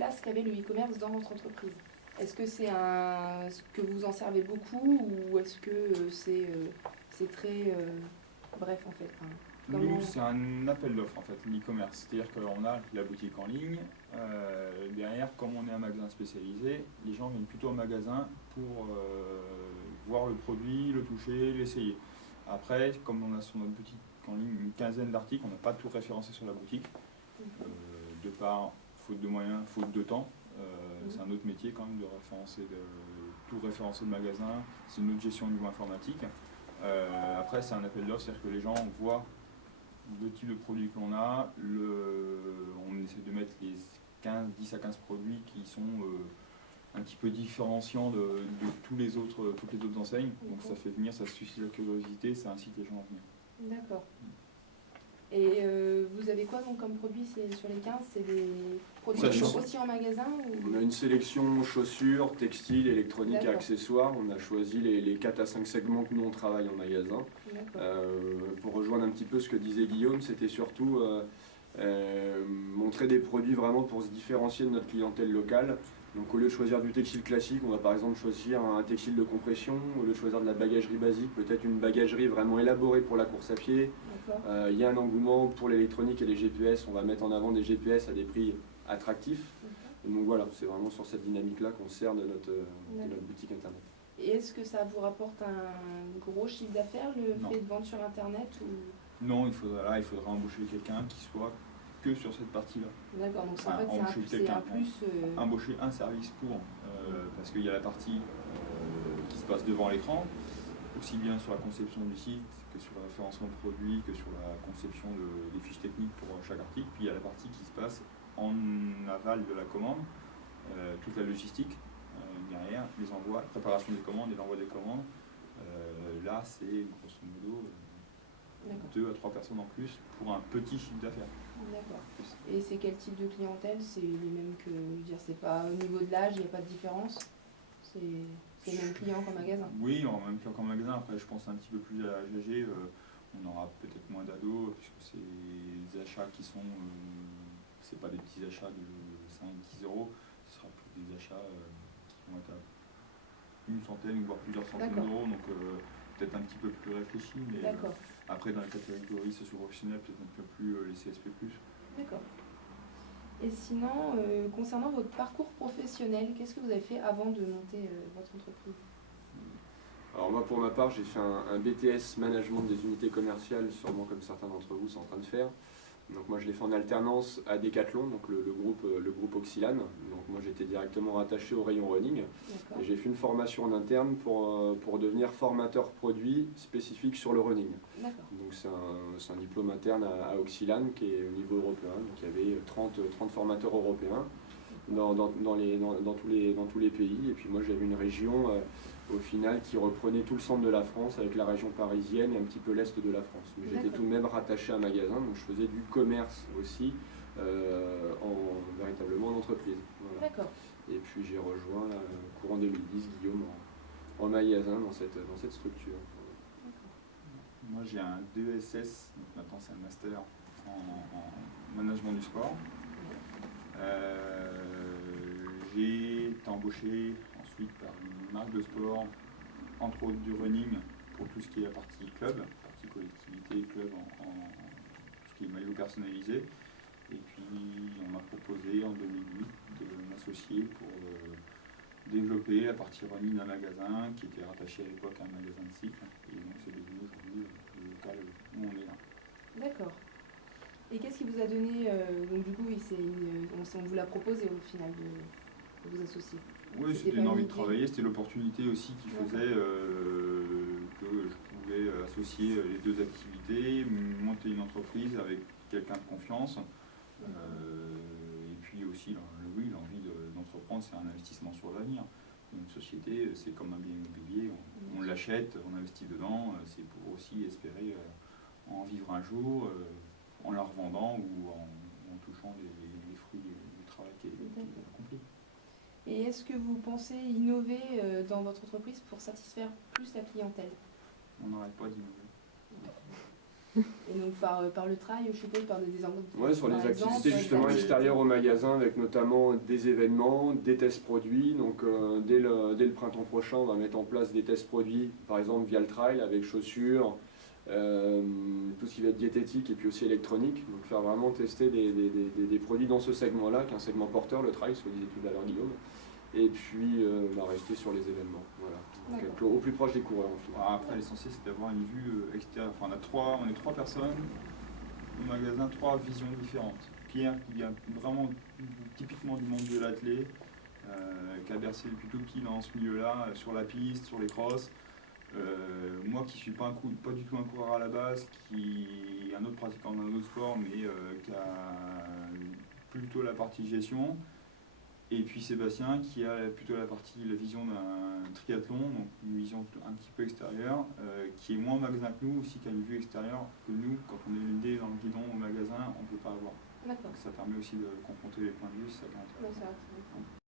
place qu'avait le e-commerce dans votre entreprise. Est-ce que c'est ce que vous en servez beaucoup ou est-ce que c'est très bref en fait? Enfin, Nous, c'est un appel d'offres en fait, l'e-commerce. C'est-à-dire qu'on a la boutique en ligne. Derrière, comme on est un magasin spécialisé, les gens viennent plutôt au magasin pour voir le produit, le toucher, l'essayer. Après, comme on a sur notre boutique en ligne une quinzaine d'articles, on n'a pas tout référencé sur la boutique. De par faute de moyens, faute de temps. C'est un autre métier quand même de référencer, tout référencer le magasin. C'est une autre gestion au niveau informatique. Après, c'est un appel d'offres, c'est-à-dire que les gens voient le type de produit que l'on a, on essaie de mettre les 10 à 15 produits qui sont un petit peu différenciants de toutes les autres enseignes. Donc ça fait venir, ça suscite la curiosité, ça incite les gens à venir. D'accord. Et vous avez quoi donc comme produit sur les 15? C'est des produits qui sont aussi en magasin ou... On a une sélection chaussures, textiles, électroniques et accessoires. On a choisi les 4 à 5 segments que nous on travaille en magasin. Pour rejoindre un petit peu ce que disait Guillaume, c'était surtout montrer des produits vraiment pour se différencier de notre clientèle locale. Donc au lieu de choisir du textile classique, on va par exemple choisir un textile de compression. Au lieu de choisir de la bagagerie basique, peut-être une bagagerie vraiment élaborée pour la course à pied. Il y a un engouement pour l'électronique et les GPS. On va mettre en avant des GPS à des prix attractifs. Et donc voilà, c'est vraiment sur cette dynamique-là qu'on sert de notre boutique internet. Et est-ce que ça vous rapporte un gros chiffre d'affaires, le fait de vendre sur internet ou... Non, il faudra embaucher quelqu'un qui soit que sur cette partie-là. D'accord, donc en fait c'est un plus... Embaucher un service pour, parce qu'il y a la partie qui se passe devant l'écran, aussi bien sur la conception du site que sur le référencement de produits, que sur la conception des fiches techniques pour chaque article. Puis il y a la partie qui se passe en aval de la commande, toute la logistique derrière, les envois, la préparation des commandes et l'envoi des commandes. Là, c'est grosso modo 2 à 3 personnes en plus pour un petit chiffre d'affaires. D'accord. Et c'est quel type de clientèle? C'est les mêmes que, je veux dire, c'est pas au niveau de l'âge, il n'y a pas de différence? C'est les mêmes clients qu'en magasin? Oui, en même clients qu'en magasin. Après, je pense un petit peu plus à l'âge âgé. On aura peut-être moins d'ados, puisque c'est des achats qui sont... c'est pas des petits achats de 5-10 euros, ce sera plus des achats qui vont être à une centaine, voire plusieurs centaines d'euros. Donc peut-être un petit peu plus réfléchi, mais après dans la catégorie socio-professionnelle, peut-être un peu plus les CSP+. D'accord. Et sinon, concernant votre parcours professionnel, qu'est-ce que vous avez fait avant de monter votre entreprise? Alors moi pour ma part, j'ai fait un BTS Management des unités commerciales, sûrement comme certains d'entre vous sont en train de faire. Donc moi je l'ai fait en alternance à Decathlon, donc le groupe Oxylane. Donc moi j'étais directement rattaché au rayon running. Et j'ai fait une formation en interne pour devenir formateur produit spécifique sur le running. Donc c'est un diplôme interne à Oxylane qui est au niveau européen. Donc il y avait 30 formateurs européens dans tous les pays. Et puis moi j'avais une région au final qui reprenait tout le centre de la France avec la région parisienne et un petit peu l'est de la France. Mais j'étais tout de même rattaché à un magasin, donc je faisais du commerce aussi, véritablement en entreprise. Voilà. Et puis j'ai rejoint courant 2010 Guillaume en magasin dans cette structure. Moi j'ai un DESS, donc maintenant c'est un master en management du sport. J'ai été embauché ensuite par une marque de sport, entre autres du running, pour tout ce qui est la partie club, la partie collectivité, club, en tout ce qui est maillot personnalisé. Et puis on m'a proposé en 2008 de m'associer pour développer la partie running d'un magasin qui était rattaché à l'époque à un magasin de cycle. Et donc c'est devenu aujourd'hui le local où on est là. D'accord. Et qu'est-ce qui vous a donné, donc du coup on vous l'a proposé au final de vous associer? Oui, c'était une envie de travailler, c'était l'opportunité aussi qui faisait que je pouvais associer les deux activités, monter une entreprise avec quelqu'un de confiance. Et puis aussi l'envie d'entreprendre, c'est un investissement sur l'avenir. Une société, c'est comme un bien immobilier, on l'achète, on investit dedans, c'est pour aussi espérer en vivre un jour, en la revendant ou en touchant les fruits du travail qui est accompli. Et est-ce que vous pensez innover dans votre entreprise pour satisfaire plus la clientèle? On n'arrête pas d'innover. Et donc par le trail, je suppose, par des endroits. Ouais, sur les par exemple, activités justement des extérieures au magasin, avec notamment des événements, des tests produits. Donc dès le printemps prochain, on va mettre en place des tests produits, par exemple via le trail, avec chaussures, tout ce qui va être diététique et puis aussi électronique. Donc faire vraiment tester des produits dans ce segment-là, qui est un segment porteur, le trail, soit disait tout à l'heure Guillaume. Et puis rester sur les événements. Voilà. Donc être au plus proche des coureurs en final. Après, l'essentiel, c'est d'avoir une vue extérieure. Enfin, on est 3 personnes au magasin, 3 visions différentes. Pierre, qui vient vraiment typiquement du monde de l'athlé, qui a bercé depuis tout petit dans ce milieu-là, sur la piste, sur les crosses. Moi qui ne suis pas du tout un coureur à la base, qui est un autre pratiquant d'un autre sport, mais qui a plutôt la partie gestion. Et puis Sébastien qui a plutôt la vision d'un triathlon, donc une vision un petit peu extérieure, qui est moins magasin que nous, aussi qui a une vue extérieure que nous, quand on est le nez dans le guidon au magasin, on ne peut pas avoir. D'accord. Donc ça permet aussi de confronter les points de vue, c'est ça qui est intéressant.